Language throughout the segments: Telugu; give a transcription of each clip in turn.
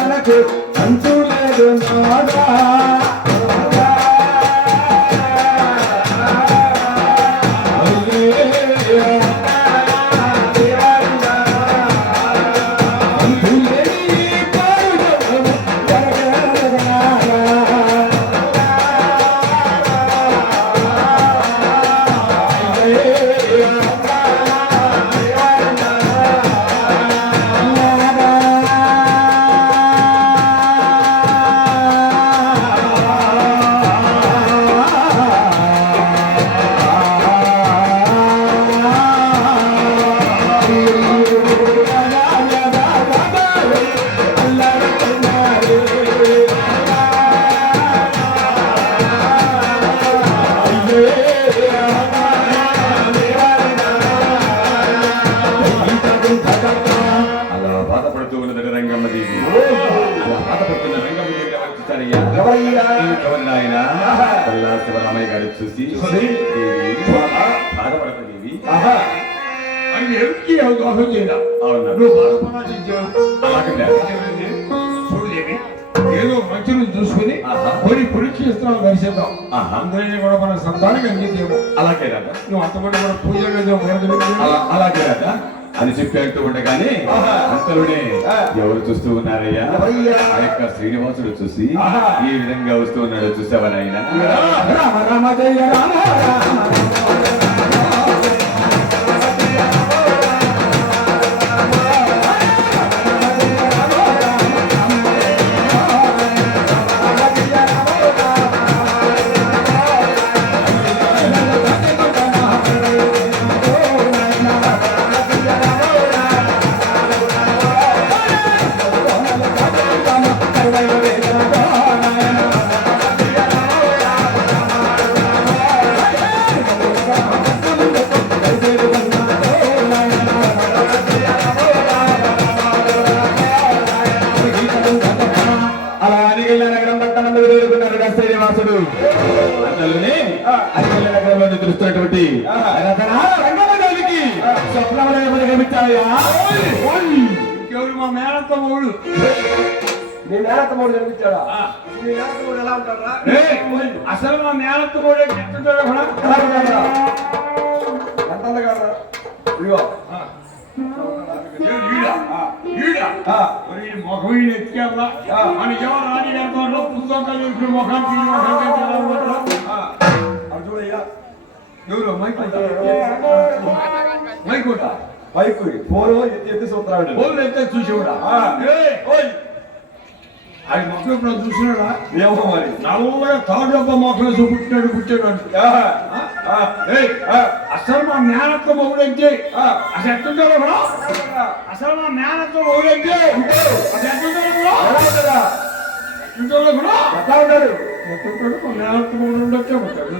మనకు అంతు లేదు శివరామయ్య గారు చూసి బాధపడతదేవి దోషం చేయడా చూడదేవి ఏదో మంచిని చూసుకుని కొన్ని పరీక్షిస్తున్నాం దర్శిద్దాం అందరినీ కూడా మన సంతానం అందితేమో అలాగే రాదా నువ్వు అంతమంది మన పూజ అలాగే రాదా అని చెప్పేట్టు ఉండగానే అంతలోనే ఎవరు చూస్తూ ఉన్నారయ్యా ఆ యొక్క శ్రీనివాసుడు చూసి ఈ విధంగా వస్తూ ఉన్నాడు చూసావా నాయన రామ రామ జయ రామ అంతలోనే అరికెళ్ళ నగరంలో నిద్రిస్తున్నటువంటి స్వప్నమని కనిపించాయా ఎవరు మా మేనత్తమ్మోడు నీ మేనత్తమ్మోడు కనిపించాడా నీ మేనత్తమ్మోడు ఎలా ఉంటారా అసలు మా మేనత్తమ్మోడే చెప్తుంటాడు కూడా ఎంత అందగారా ఇదిగో ముఖం ఎత్తికెళ్ళా మన ఎవరు రాని వెళ్తాడో పుస్తకాలు ముఖం చూడయ్యా ఎవరు మైకోట పైకు ఫోన్ ఎత్తి చూస్తున్నాడు ఫోన్ ఎత్తే చూసేవాడా ఆయన మొక్కలు ఇప్పుడు చూసినాడా ఏమో మరి నలుగురు థర్డ్ డబ్బా మొక్కలు పుట్టాడు అసలు మా మేనత్వ మొగుడంటే అసలు ఎట్టుంటారో కూడా అసలు మా మేనత్వ మొగుడంటే అసలు ఎట్టుంటారో కూడా కూడా ఎట్లా ఉంటాడు మా మేనత్వ మొగుడు ఉండొచ్చే ఉంటాడు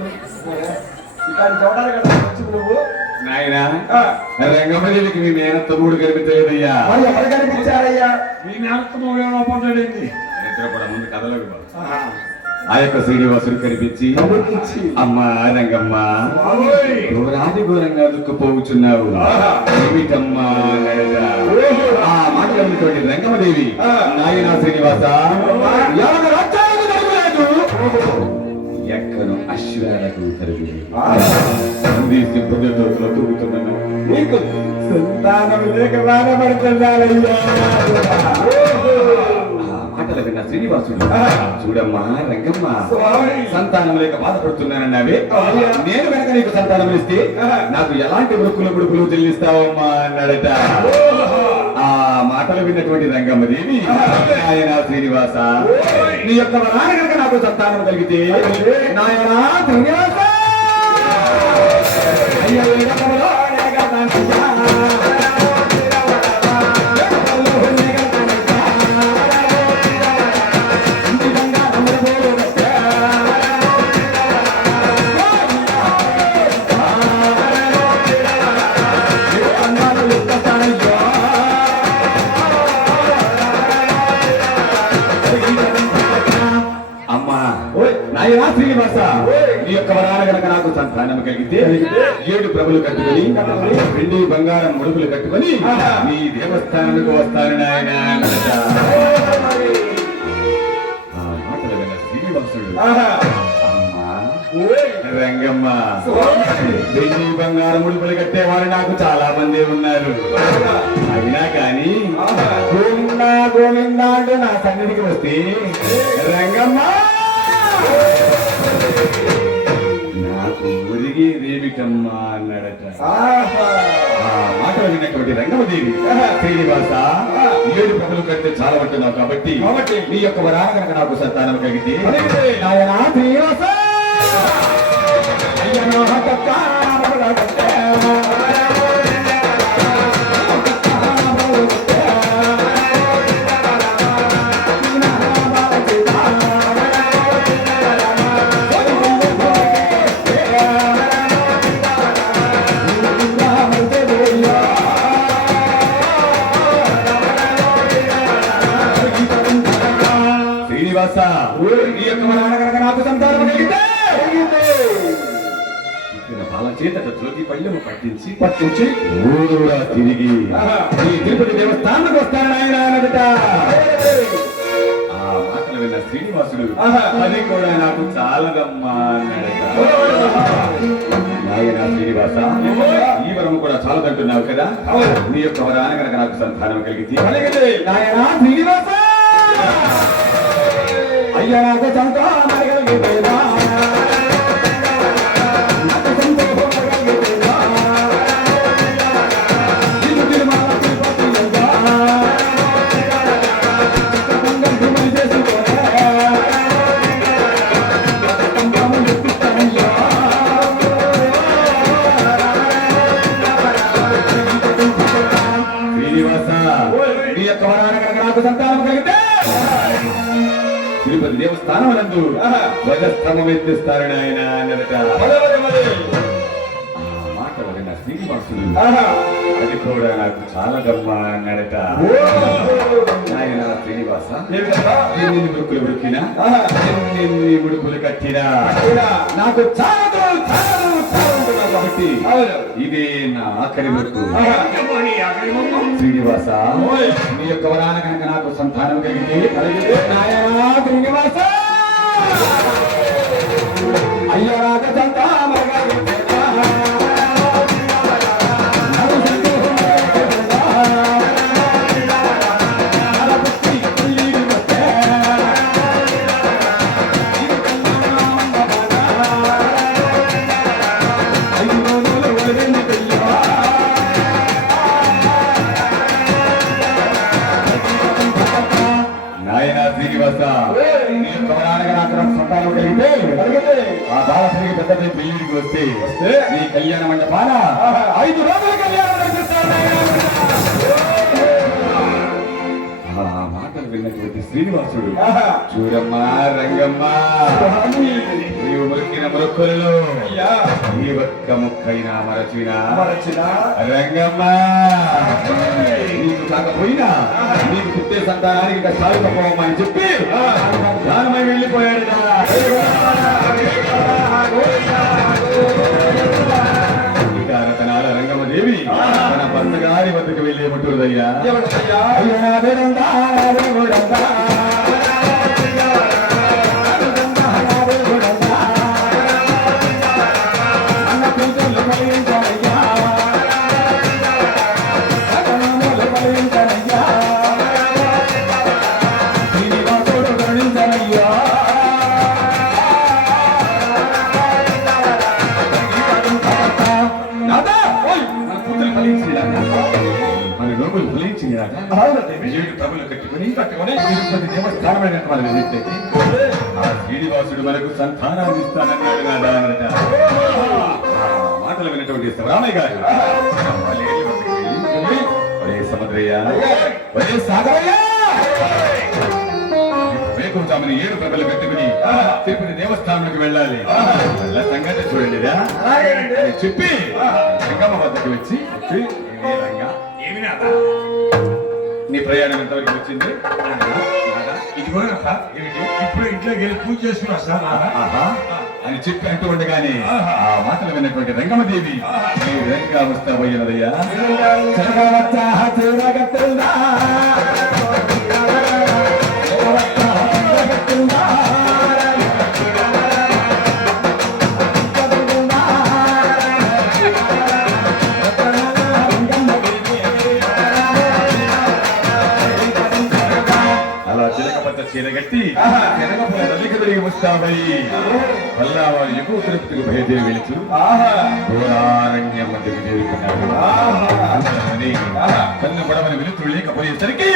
ఇక్కడ చూడాలి కదా వచ్చింది నువ్వు నాయన రంగమదేవికి మీ మేనత్తమ్ముడు కనిపించలేదయ్యా మరి ఎవరు కనిపించారయ్యా మీ మేనత్వ మొగుడు ఎలా పడ్డాడేంటి కూడా ముందు కథలోకి ఆ యొక్క శ్రీనివాసుడు కనిపించి అమ్మా రంగమ్మ ఘోరాది ఘోరంగా దుఃఖపోవుచున్నావు ఏమిటమ్మా ఆ మాట్లాడినటువంటి రంగమ్మదేవి నాయన శ్రీనివాస ఎక్కను అశ్వాలకు తరుగుతున్నాను నీకు సంతానం లేక బాధపడుతున్నారయ్యా మాటలు విన్న శ్రీనివాసుడు చూడమ్మా రంగమ్మ సంతానం లేక బాధపడుతున్నానన్నావే నేను కనుక నీకు సంతానం ఇస్తే నాకు ఎలాంటి వృక్కుల బుడుకులు చెల్లిస్తావమ్మా అన్నాడట ఆ మాటలు విన్నటువంటి రంగమ్మదేవి ఆయన శ్రీనివాస నీ యొక్క నాన్న కనుక నాకు సంతానం కలిగితే నాయనా శ్రీనివాస అయ్యో సంతానం కలిగితే 7 ప్రభులు కట్టుకొని వెండి బంగారం ముడుపులు కట్టుకొని నీ దేవస్థానానికి వస్తాను నాయన అన్నట. ఆ మాటలు విన్న శ్రీనివాసుడు అమ్మా రంగమ్మ వెండి బంగారం ముడుపులు కట్టేవారు నాకు చాలా మంది ఉన్నారు. అయినా కానీ గోవిందా గోవిందా అంటూ నా సన్నిధికి వస్తే రంగమ్మ నాకు మురిగేదేమిటమ్మా అన్నాడట. ఆ మాటలు విన్నటువంటి రంగమదేవి శ్రీనివాస 7 ప్రభులు కడితే చాలా పట్టున్నావు కాబట్టి నీ యొక్క వరాన కనుక నాకు సంతానం కలిగితే నాయనా శ్రీనివాస అయ్యనో శ్రీనివాస ఈ యొక్క వరాన కనుక నాకు సంతానం కలిగితే బాల చేత జ్యోతి పళ్ళెము పట్టించి ఊరుగా తిరిగి ఈ తిరుపతి దేవస్థానానికి వస్తాను ఆయన అన్నదట. ఆ మాటలు విన్న శ్రీనివాసుడు అది కూడా నాకు చాలదమ్మా అన్నాడట. నాయన శ్రీనివాస ఈ వరము కూడా చాలదంటున్నావు కదా, నీ యొక్క వరాన కనుక నాకు సంతానం కలిగితే నాయన శ్రీనివాస అయ్యా నాకు సంతానం కలిగితేనా సంతానం కలిగితే తిరుపతి దేవస్థానం నందు ధ్వజస్తంభం ఎత్తిస్తారని ఆయన అన్నదట. ఆ మాటలు విన్న శ్రీనివాసుడు అది కూడా నాకు చాలా గమ్మా అన్నాడట. ఆయన శ్రీనివాస ఎన్ని ముడుకులు ఉడికినా ఎన్ని ముడుకులు కట్టినా నాకు చాలదు కాబట్టి ఇదే నా ఆఖరి ముడుకు. శ్రీనివాస నీ యొక్క వరాన కనుక నాకు సంతానం కలిగితే నాయనా శ్రీనివాస అయ్యా నాకు సంతానం ఆ బాలశ్రీకి పెద్ద పెళ్లికి వస్తే నీ కళ్యాణ మండపాన 5 రోజుల కళ్యాణం జరిపిస్తాను. ఆ మాటలు విన్నటువంటి శ్రీనివాసుడు చూడమ్మా రంగమ్మ నీవు మొక్కిన మొక్కులలో ఈ ఒక్క ముక్కైనా మరచినా రంగమ్మ నీకు కాకపోయినా నీకు పుట్టే సంతానానికి కష్టాలు తప్పవమ్మని చెప్పి దానమై వెళ్ళిపోయాడు. రంగమదేవి తన భర్త గారి వద్దకు వెళ్ళేమంటున్నదయ్యా. శ్రీనివాసుడు మనకు సంతానాన్ని ఇస్తానన్నాడు కదా అన్నట. మాటలు విన్నటువంటి శివరామయ్య గారు ఒరే సముద్రయ్య ఒరే సాగరయ్య వేకుంటామని 7 ప్రభలు పెట్టుకుని తిరుపతి దేవస్థానానికి వెళ్ళాలి. సంగతి చూడండి చెప్పి రంగమ్మ వద్దకు వచ్చి నీ ప్రయాణం ఎంతవరకు వచ్చింది? ఇది కూడా సార్ ఇప్పుడు ఇంట్లోకి వెళ్ళి పూజ చేసుకున్నా సార్ ఆహా అని చెప్పి అంటూ ఉండగానే ఆ మాటలు విన్నటువంటి రంగమదేవి నీ రంగా వస్తావయ్యనదయ్యా అలా చిలకపచ్చ చీర కట్టి శనగపూల నదికి తిరిగి వస్తావయ్యి వల్లా వారు ఎక్కువ తిరుపతికి బయలుదేరి వెళుతూ పురారణ్యం మధ్యకి చేరుకున్నాడు అందుకని కన్ను పడవని వెళుతూ లేకపోయేసరికి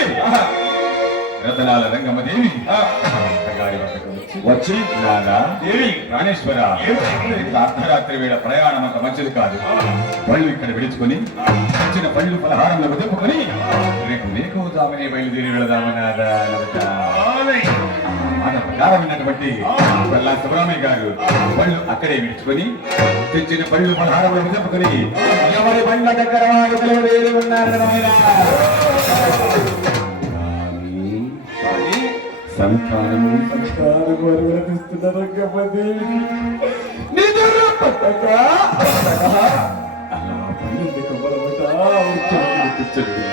రతనాల రంగమ్మదేవి అత్తగారి వద్దకు వచ్చి నాదా దేవి ప్రాణేశ్వర ఇంత అర్ధరాత్రి వేళ ప్రయాణం అంత మంచిది కాదు పళ్ళు ఇక్కడ విడుచుకొని ఇచ్చిన పళ్ళు పలహారంలో వదుపుకొని రేపు వేకువజామని బయలుదేరి వెళదామన్నారా మాట ప్రకారం విన్నటువంటి పల్లా సుబ్రహ్మణ్య గారు పళ్ళు అక్కడే విడుచుకొని తెచ్చిన పళ్ళు పలహారంలో వదుపుకొని ఎవరి బండ్ల దగ్గర వారు బయలుదేరి ఉన్నారు సంతానము అనుగ్రహిస్తున్న రంగమదేవి నిదుర పట్టక అలా పన్నెండు కమలమట చేసుకుని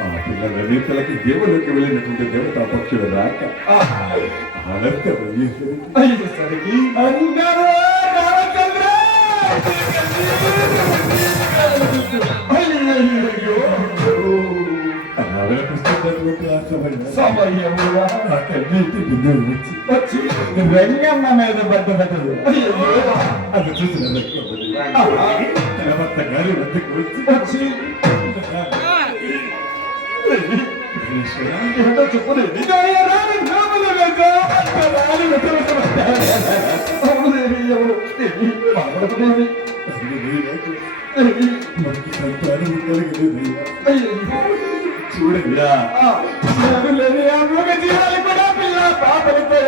ఆ పిల్లల నేతలకి దేవుళ్ళకి వెళ్ళినటువంటి దేవతా పక్షులు రాక అయ్యేసరికి అందరూ రామచంద్ర వచ్చి రంగమ్మ మీద పడ్డబడ్డదు అది చూసిన తన భర్త గారి వద్దకు వచ్చి చెప్పలేదు చూడయ్యా కూడా పిల్ల పాపలతో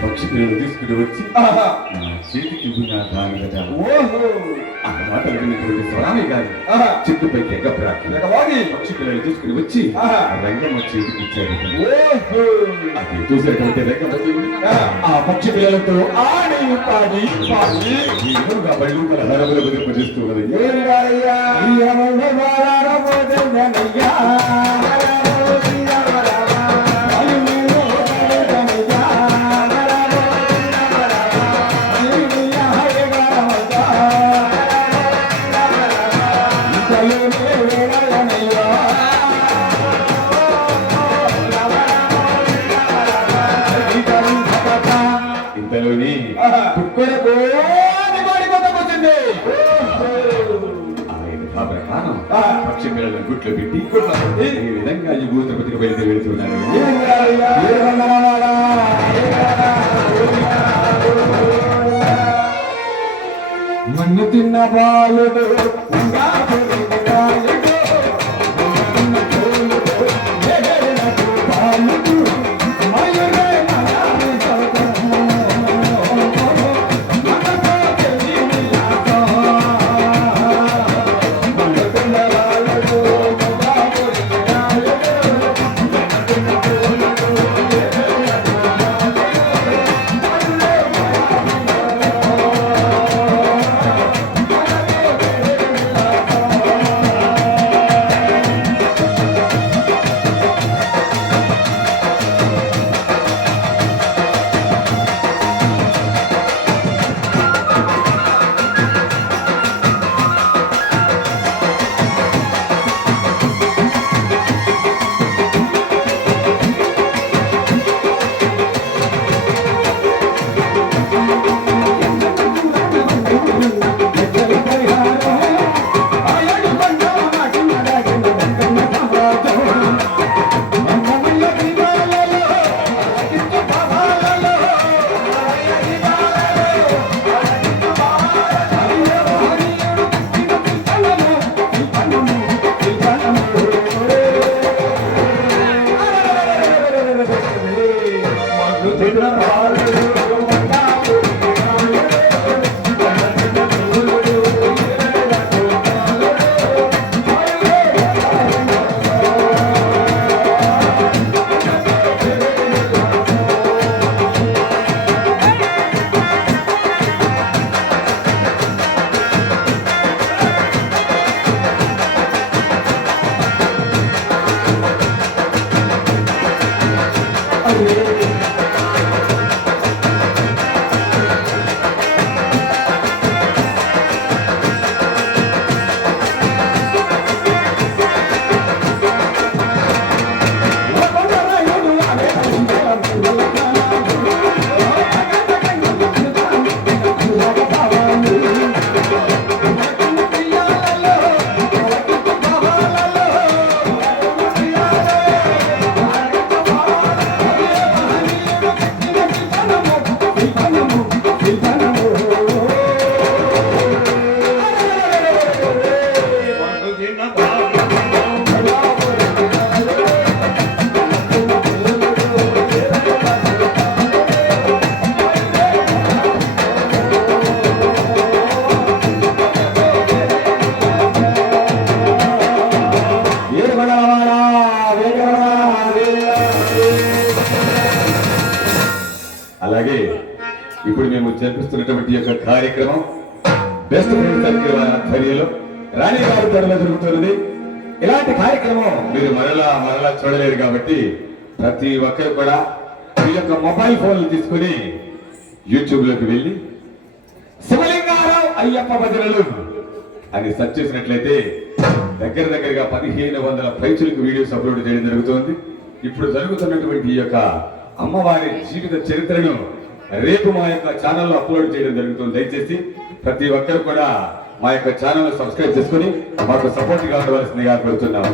పక్షి పిల్లలు తీసుకుని వచ్చి నా చేతికి నా దాని ఆ మాటలు విన్నటువంటి స్వామి గారు చెట్టుపైకి ఎగ్గప్రాకి పక్షి పిల్లలు తీసుకుని వచ్చి రంగమ్మ చేతికి ఇచ్చారు అది చూసినటువంటి రంగమతి ఆ పక్షి పిల్లలతో ఆడి పాడి ఎదురుగా బళ్ళు పలహారములు బదిలింపజేస్తున్నది ఇంతలోని కుక్కల ప్రకారం పక్షి పిల్లలను గుట్లో పెట్టి ఈ విధంగా ఈ భూతపతికి బయలుదేరి వెళ్తున్నారు మన్ను తిన్న బాలుడు వంటలు తిన్న బాగా ఏడుకొండలవాడా, వేడుకొండలవాడా, అలాగే ఇప్పుడు మేము జరిపిస్తున్నటువంటి యొక్క కార్యక్రమం బెస్ట్ ఫ్రెండ్స్ సర్కిల్ వారి ఆధ్వర్యంలో రాణి గారి త్వరలో జరుగుతున్నది. ఇలాంటి కార్యక్రమం మీరు మరలా చూడలేరు కాబట్టి ప్రతి ఒక్కరు కూడా మీ యొక్క మొబైల్ ఫోన్లు తీసుకుని యూట్యూబ్ లోకి వెళ్ళి శివలింగారావు అయ్యప్ప భజనలు అని సెర్చ్ చేసినట్లయితే దగ్గరగా 1500 పైచులకు వీడియోస్ అప్లోడ్ చేయడం జరుగుతుంది. ఇప్పుడు జరుగుతున్నటువంటి ఈ యొక్క అమ్మవారి జీవిత చరిత్రను రేపు మా యొక్క ఛానల్లో అప్లోడ్ చేయడం జరుగుతుంది. దయచేసి ప్రతి ఒక్కరు కూడా మా యొక్క ఛానల్ సబ్స్క్రైబ్ చేసుకుని మాకు సపోర్ట్ గా ఉండవలసిందిగా కోరుతున్నాము.